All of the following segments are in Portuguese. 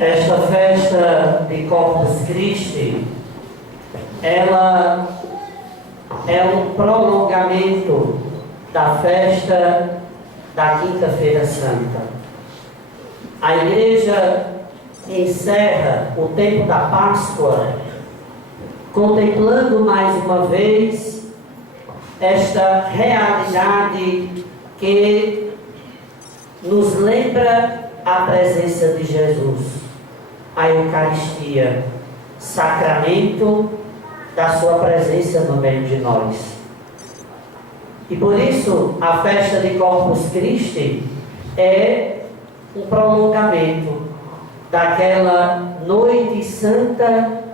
Esta festa de Corpus Christi, ela é um prolongamento da festa da Quinta-feira Santa. A igreja encerra o tempo da Páscoa contemplando mais uma vez esta realidade que nos lembra a presença de Jesus, a Eucaristia, sacramento da sua presença no meio de nós. E por isso a festa de Corpus Christi é um prolongamento daquela noite santa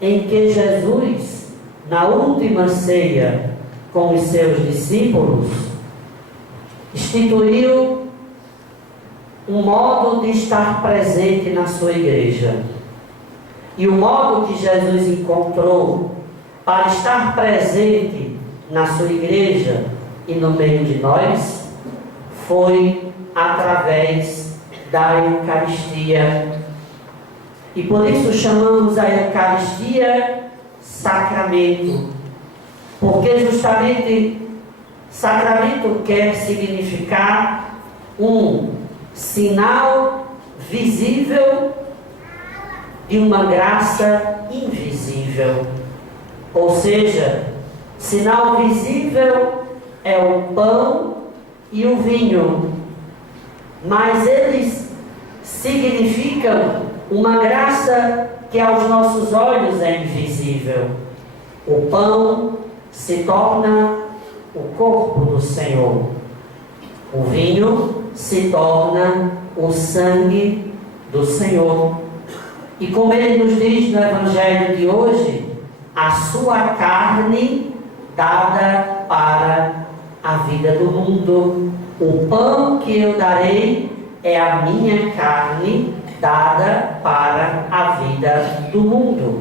em que Jesus, na última ceia com os seus discípulos, instituiu um modo de estar presente na sua igreja. E o modo que Jesus encontrou para estar presente na sua igreja e no meio de nós foi através da Eucaristia. E por isso chamamos a Eucaristia sacramento, porque justamente sacramento quer significar um sinal visível de uma graça invisível. Ou seja, sinal visível é o pão e o vinho, mas eles significam uma graça que aos nossos olhos é invisível. O pão se torna o corpo do Senhor. O vinho se torna o sangue do Senhor. E como ele nos diz no Evangelho de hoje, a sua carne dada para a vida do mundo. O pão que eu darei é a minha carne dada para a vida do mundo.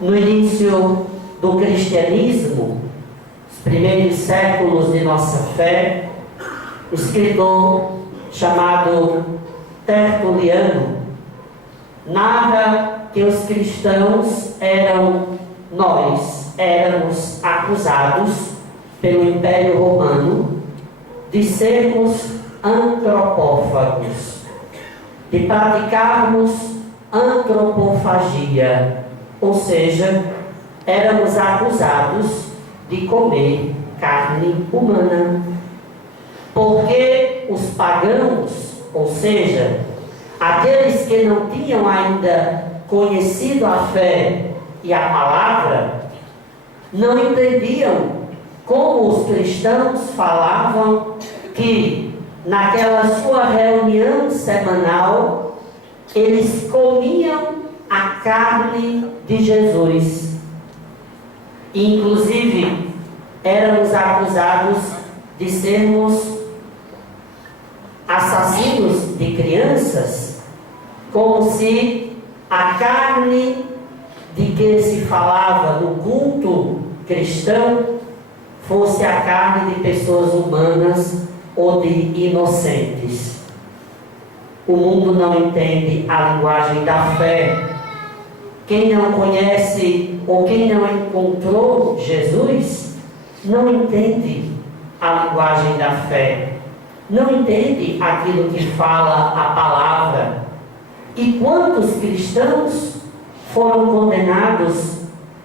No início do cristianismo, os primeiros séculos de nossa fé, o escritor chamado Tertuliano narra que os cristãos éramos acusados pelo Império Romano de sermos antropófagos, de praticarmos antropofagia, ou seja, éramos acusados de comer carne humana, porque os pagãos, ou seja, aqueles que não tinham ainda conhecido a fé e a palavra, não entendiam como os cristãos falavam que naquela sua reunião semanal eles comiam a carne de Jesus. Inclusive, éramos acusados de sermos assassinos de crianças, como se a carne de que se falava no culto cristão fosse a carne de pessoas humanas ou de inocentes. O mundo não entende a linguagem da fé. Quem não conhece ou quem não encontrou Jesus, não entende a linguagem da fé. Não entende aquilo que fala a palavra. E quantos cristãos foram condenados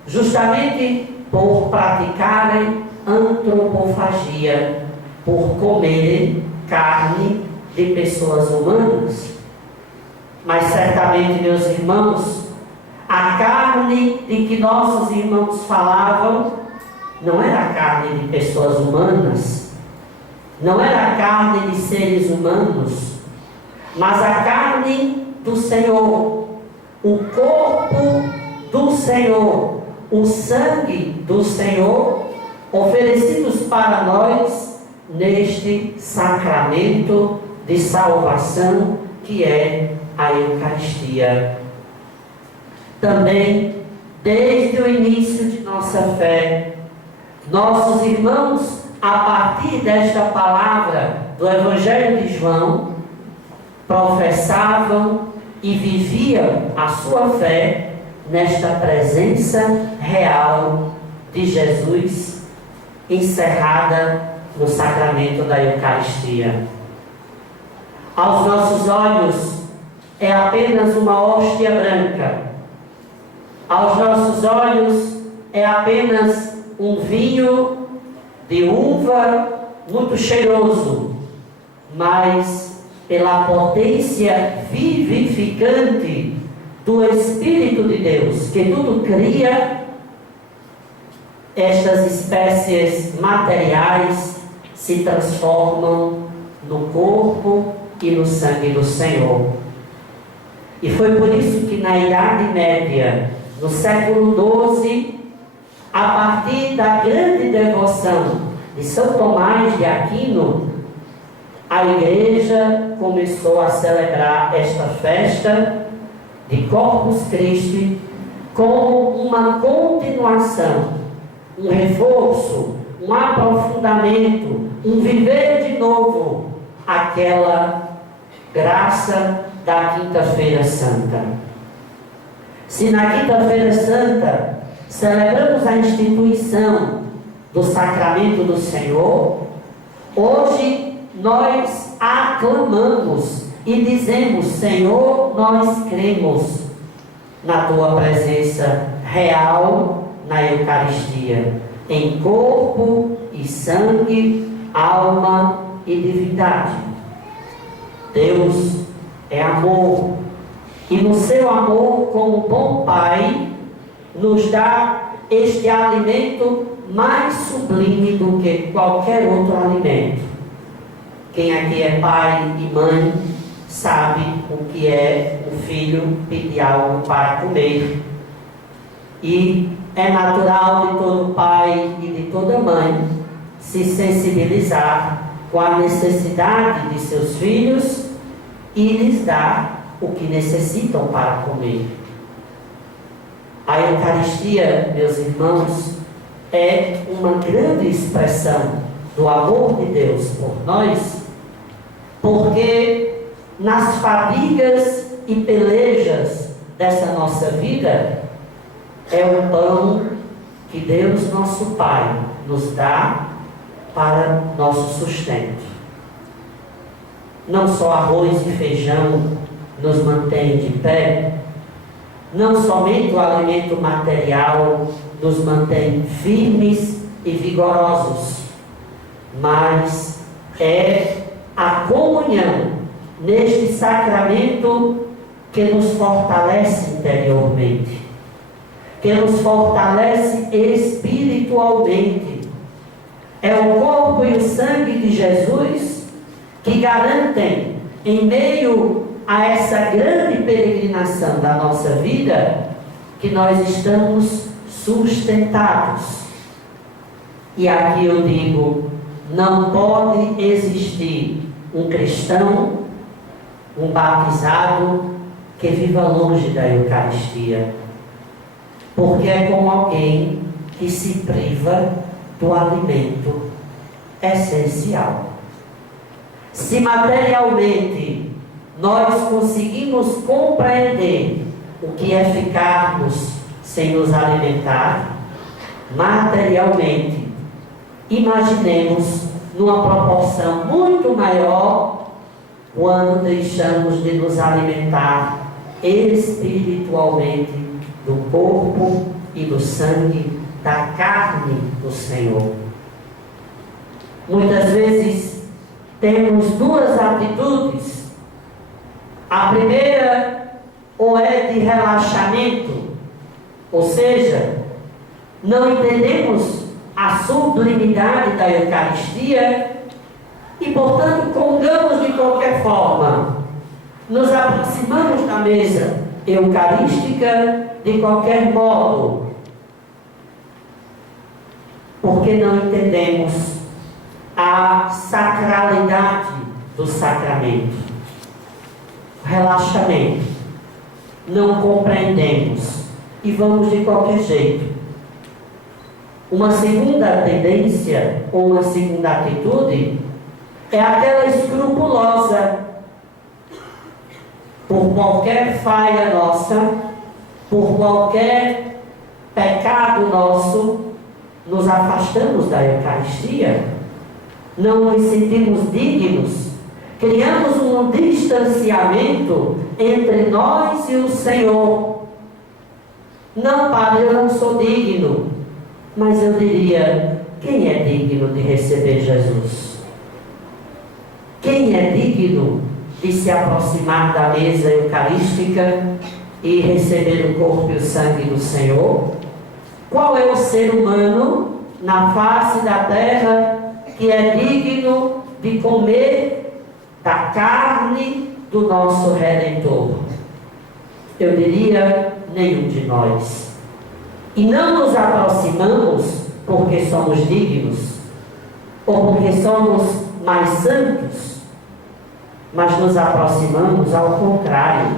justamente por praticarem antropofagia, por comerem carne de pessoas humanas? Mas certamente, meus irmãos, a carne de que nossos irmãos falavam não era a carne de pessoas humanas, não era a carne de seres humanos, mas a carne do Senhor, o corpo do Senhor, o sangue do Senhor, oferecidos para nós neste sacramento de salvação que é a Eucaristia. Também, desde o início de nossa fé, nossos irmãos, a partir desta palavra do Evangelho de João, professavam e viviam a sua fé nesta presença real de Jesus, encerrada no sacramento da Eucaristia. Aos nossos olhos, é apenas uma hóstia branca. Aos nossos olhos, é apenas um vinho de uva muito cheiroso, mas pela potência vivificante do Espírito de Deus, que tudo cria, estas espécies materiais se transformam no corpo e no sangue do Senhor. E foi por isso que na Idade Média, no século XII, a partir da grande devoção de São Tomás de Aquino, a Igreja começou a celebrar esta festa de Corpus Christi como uma continuação, um reforço, um aprofundamento, um viver de novo aquela graça da Quinta-feira Santa. Se na Quinta-feira Santa celebramos a instituição do Sacramento do Senhor, hoje nós aclamamos e dizemos: Senhor, nós cremos na Tua presença real na Eucaristia, em corpo e sangue, alma e divindade. Deus é amor, e no seu amor, como bom Pai, nos dá este alimento mais sublime do que qualquer outro alimento. Quem aqui é pai e mãe sabe o que é o filho pedir algo para comer. E é natural de todo pai e de toda mãe se sensibilizar com a necessidade de seus filhos e lhes dar o que necessitam para comer. A Eucaristia, meus irmãos, é uma grande expressão do amor de Deus por nós, porque nas fadigas e pelejas dessa nossa vida, é o pão que Deus, nosso Pai, nos dá para nosso sustento. Não só arroz e feijão nos mantém de pé, não somente o alimento material nos mantém firmes e vigorosos, mas é a comunhão neste sacramento que nos fortalece interiormente, que nos fortalece espiritualmente. É o corpo e o sangue de Jesus que garantem, em meio a essa grande peregrinação da nossa vida, que nós estamos sustentados. E aqui eu digo, não pode existir um cristão, um batizado, que viva longe da Eucaristia, porque é como alguém que se priva do alimento essencial. Se materialmente nós conseguimos compreender o que é ficarmos sem nos alimentar, materialmente, imaginemos numa proporção muito maior quando deixamos de nos alimentar espiritualmente do corpo e do sangue, da carne do Senhor. Muitas vezes temos duas atitudes. A primeira, ou é de relaxamento, ou seja, não entendemos a sublimidade da Eucaristia e, portanto, comungamos de qualquer forma. Nos aproximamos da mesa eucarística de qualquer modo, porque não entendemos a sacralidade do sacramento. Relaxamento. Não compreendemos e vamos de qualquer jeito. Uma segunda tendência, ou uma segunda atitude, é aquela escrupulosa, por qualquer falha nossa, por qualquer pecado nosso, nos afastamos da Eucaristia, não nos sentimos dignos, criamos um distanciamento entre nós e o Senhor. Não, Padre, eu não sou digno, mas eu diria, quem é digno de receber Jesus? Quem é digno de se aproximar da mesa eucarística e receber o corpo e o sangue do Senhor? Qual é o ser humano na face da terra que é digno de comer da carne do nosso Redentor? Eu diria, nenhum de nós. E não nos aproximamos porque somos dignos, ou porque somos mais santos, mas nos aproximamos ao contrário,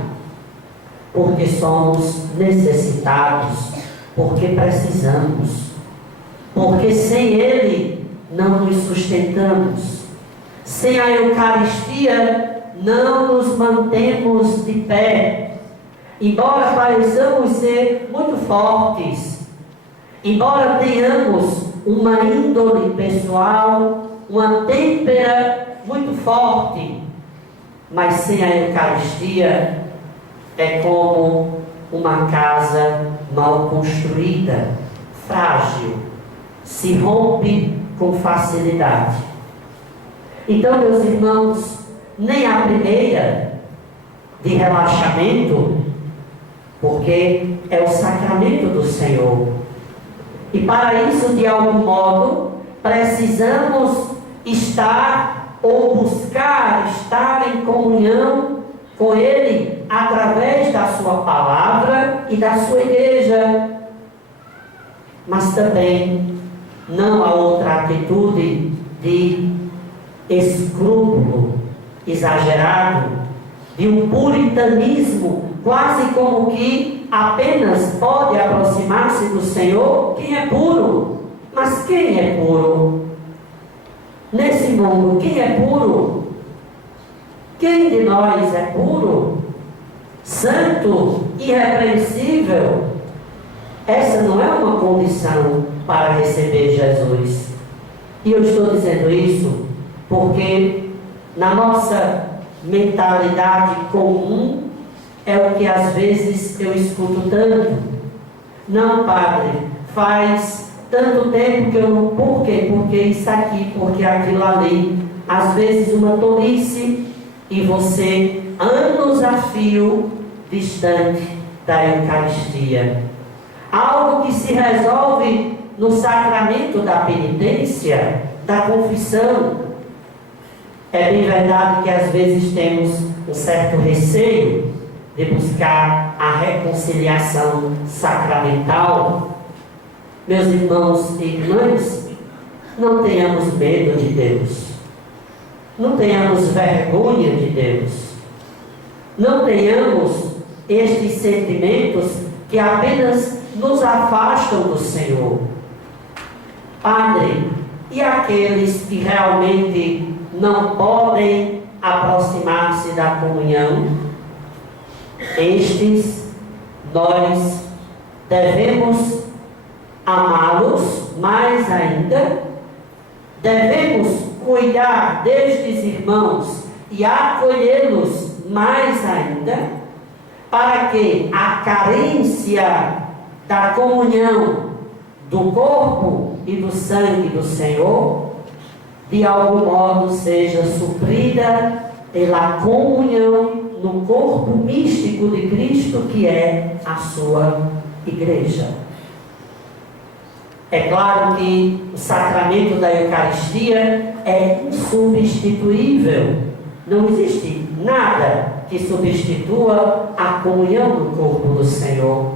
porque somos necessitados, porque precisamos, porque sem Ele não nos sustentamos, sem a Eucaristia não nos mantemos de pé. Embora pareçamos ser muito fortes, embora tenhamos uma índole pessoal, uma têmpera muito forte, mas sem a Eucaristia é como uma casa mal construída, frágil, se rompe com facilidade. Então, meus irmãos, nem a primeira de relaxamento, porque é o sacramento do Senhor. E para isso, de algum modo, precisamos estar ou buscar estar em comunhão com Ele através da sua palavra e da sua igreja. Mas também não há outra atitude de escrúpulo exagerado, de um puritanismo, quase como que apenas pode aproximar-se do Senhor quem é puro. Mas quem é puro? Nesse mundo, quem é puro? Quem de nós é puro? Santo, irrepreensível? Essa não é uma condição para receber Jesus. E eu estou dizendo isso porque na nossa mentalidade comum é o que às vezes eu escuto tanto. Não, Padre, faz tanto tempo que eu não... Por quê? Porque isso aqui, porque aquilo ali. Às vezes uma tolice e você, anos a fio, distante da Eucaristia. Algo que se resolve no sacramento da penitência, da confissão. É bem verdade que às vezes temos um certo receio de buscar a reconciliação sacramental. Meus irmãos e irmãs, não tenhamos medo de Deus. Não tenhamos vergonha de Deus. Não tenhamos estes sentimentos que apenas nos afastam do Senhor. Padre, e aqueles que realmente não podem aproximar-se da comunhão? Estes, nós devemos amá-los mais ainda, devemos cuidar destes irmãos e acolhê-los mais ainda, para que a carência da comunhão do corpo e do sangue do Senhor, de algum modo seja suprida pela comunhão no corpo místico de Cristo, que é a sua igreja. É claro que o sacramento da Eucaristia é insubstituível. Não existe nada que substitua a comunhão do corpo do Senhor.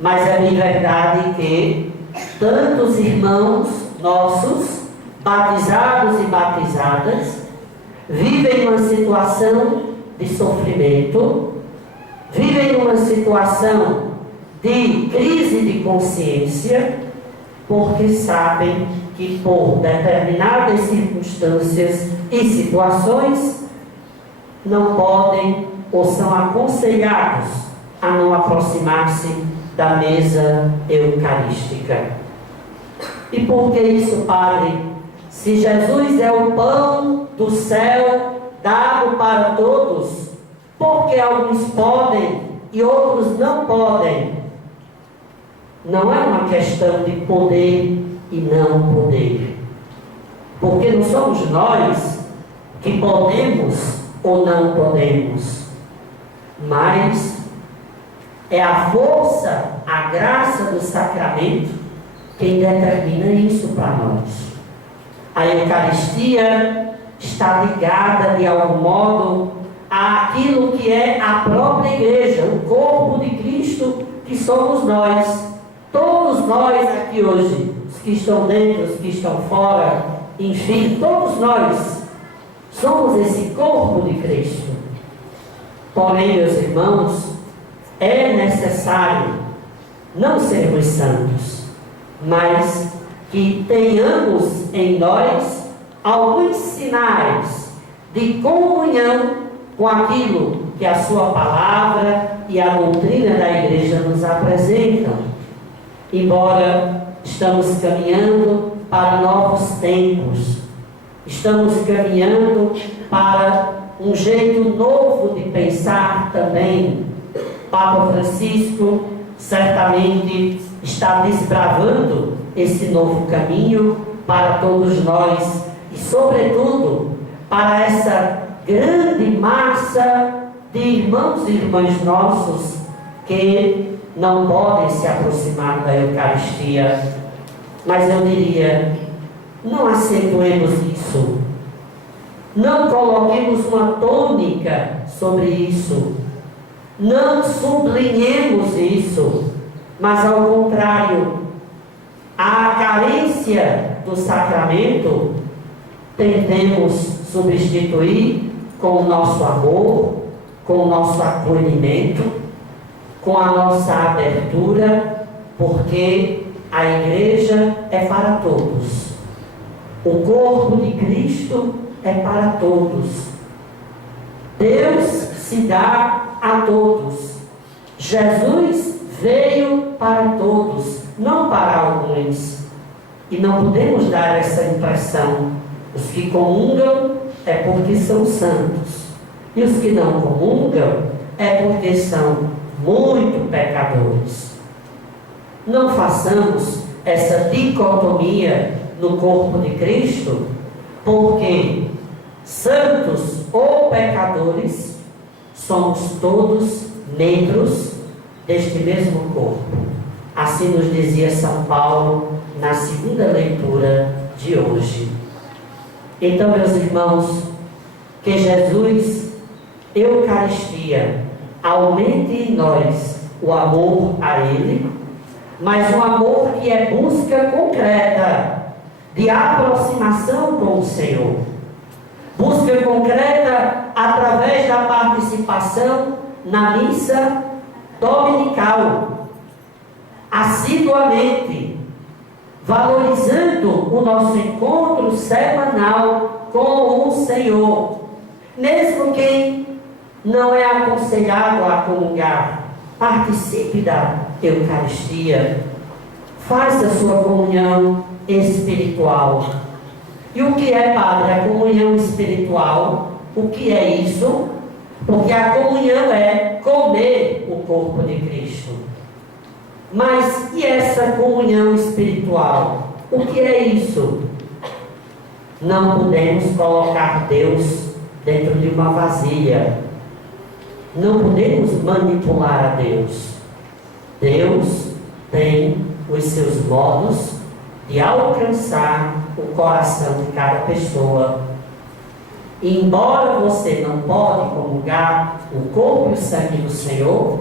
Mas é bem verdade que tantos irmãos nossos, batizados e batizadas, vivem uma situação de sofrimento, vivem uma situação de crise de consciência, porque sabem que por determinadas circunstâncias e situações não podem ou são aconselhados a não aproximar-se da mesa eucarística. E por que isso, Padre? Se Jesus é o pão do céu dado para todos, por que alguns podem e outros não podem? Não é uma questão de poder e não poder, porque não somos nós que podemos ou não podemos, mas é a força, a graça do sacramento quem determina isso para nós. A Eucaristia está ligada de algum modo àquilo que é a própria igreja, o corpo de Cristo que somos nós. Todos nós aqui hoje, os que estão dentro, os que estão fora, enfim, todos nós somos esse corpo de Cristo. Porém, meus irmãos, é necessário não sermos santos, mas que tenhamos em nós alguns sinais de comunhão com aquilo que a sua palavra e a doutrina da igreja nos apresentam. Embora estamos caminhando para novos tempos, estamos caminhando para um jeito novo de pensar também. Papa Francisco certamente está desbravando esse novo caminho para todos nós e, sobretudo, para essa grande massa de irmãos e irmãs nossos que não podem se aproximar da Eucaristia. Mas eu diria, não acentuemos isso, não coloquemos uma tônica sobre isso, não sublinhemos isso, mas ao contrário, a carência do sacramento tentemos substituir com o nosso amor, com o nosso acolhimento, com a nossa abertura, porque a igreja é para todos. O corpo de Cristo é para todos. Deus se dá a todos. Jesus veio para todos, não para alguns. E não podemos dar essa impressão. Os que comungam é porque são santos. E os que não comungam é porque são muito pecadores. Não façamos essa dicotomia no corpo de Cristo, porque santos ou pecadores somos todos membros deste mesmo corpo. Assim nos dizia São Paulo na segunda leitura de hoje. Então, meus irmãos, que Jesus, Eucaristia, aumente em nós o amor a Ele, mas um amor que é busca concreta de aproximação com o Senhor. Busca concreta através da participação na missa dominical, assiduamente, valorizando o nosso encontro semanal com o Senhor. Mesmo quem não é aconselhado a comungar, participe da Eucaristia, faça a sua comunhão espiritual. E o que é, Padre, a comunhão espiritual? O que é isso? Porque a comunhão é comer o corpo de Cristo. Mas e essa comunhão espiritual? O que é isso? Não podemos colocar Deus dentro de uma vasilha. Não podemos manipular a Deus. Deus tem os seus modos de alcançar o coração de cada pessoa. E embora você não pode comungar o corpo e o sangue do Senhor,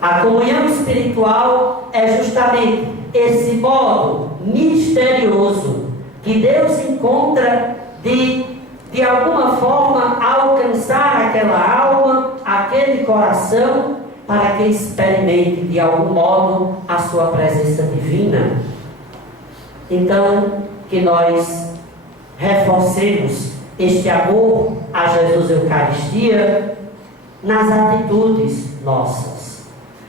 a comunhão espiritual é justamente esse modo misterioso que Deus encontra de alguma forma alcançar aquela alma, aquele coração, para que experimente de algum modo a sua presença divina. Então, que nós reforcemos este amor a Jesus Eucaristia nas atitudes nossas,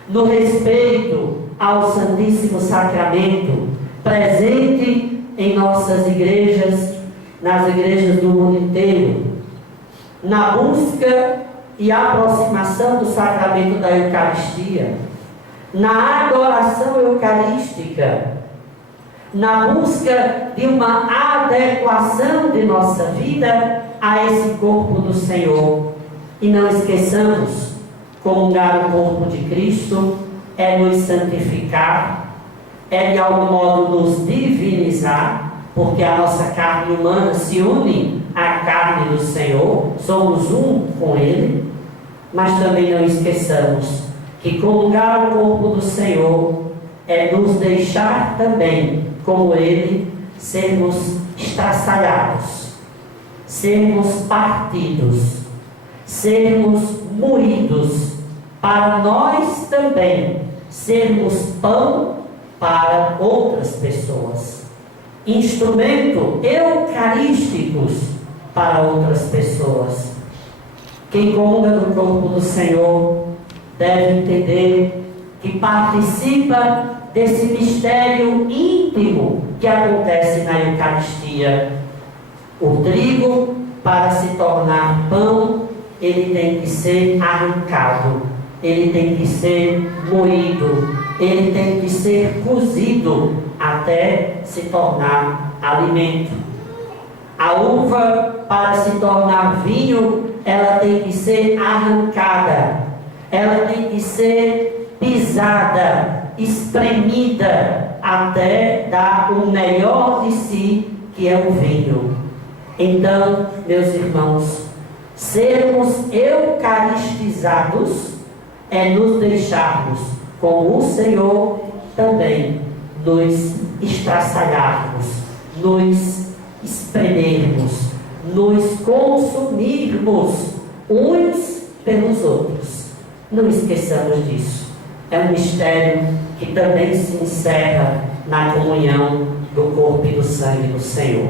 no respeito ao Santíssimo Sacramento, presente em nossas igrejas, nas igrejas do mundo inteiro, na busca e aproximação do sacramento da Eucaristia, na adoração eucarística, na busca de uma adequação de nossa vida a esse corpo do Senhor. E não esqueçamos, comungar o corpo de Cristo é nos santificar, é de algum modo nos divinizar, porque a nossa carne humana se une à carne do Senhor, somos um com Ele. Mas também não esqueçamos que comungar o corpo do Senhor é nos deixar também, como Ele, sermos estraçalhados, sermos partidos, sermos moídos, para nós também sermos pão para outras pessoas, instrumento eucarísticos para outras pessoas. Quem comunga do corpo do Senhor deve entender que participa desse mistério íntimo que acontece na Eucaristia. O trigo, para se tornar pão, ele tem que ser arrancado, ele tem que ser moído, ele tem que ser cozido até se tornar alimento. A uva, para se tornar vinho, ela tem que ser arrancada, ela tem que ser pisada, espremida, até dar o melhor de si, que é o vinho. Então, meus irmãos, sermos eucaristizados é nos deixarmos, com o Senhor, também nos estraçalharmos, nos espremermos, nos consumirmos uns pelos outros. Não esqueçamos disso. É um mistério que também se encerra na comunhão do corpo e do sangue do Senhor.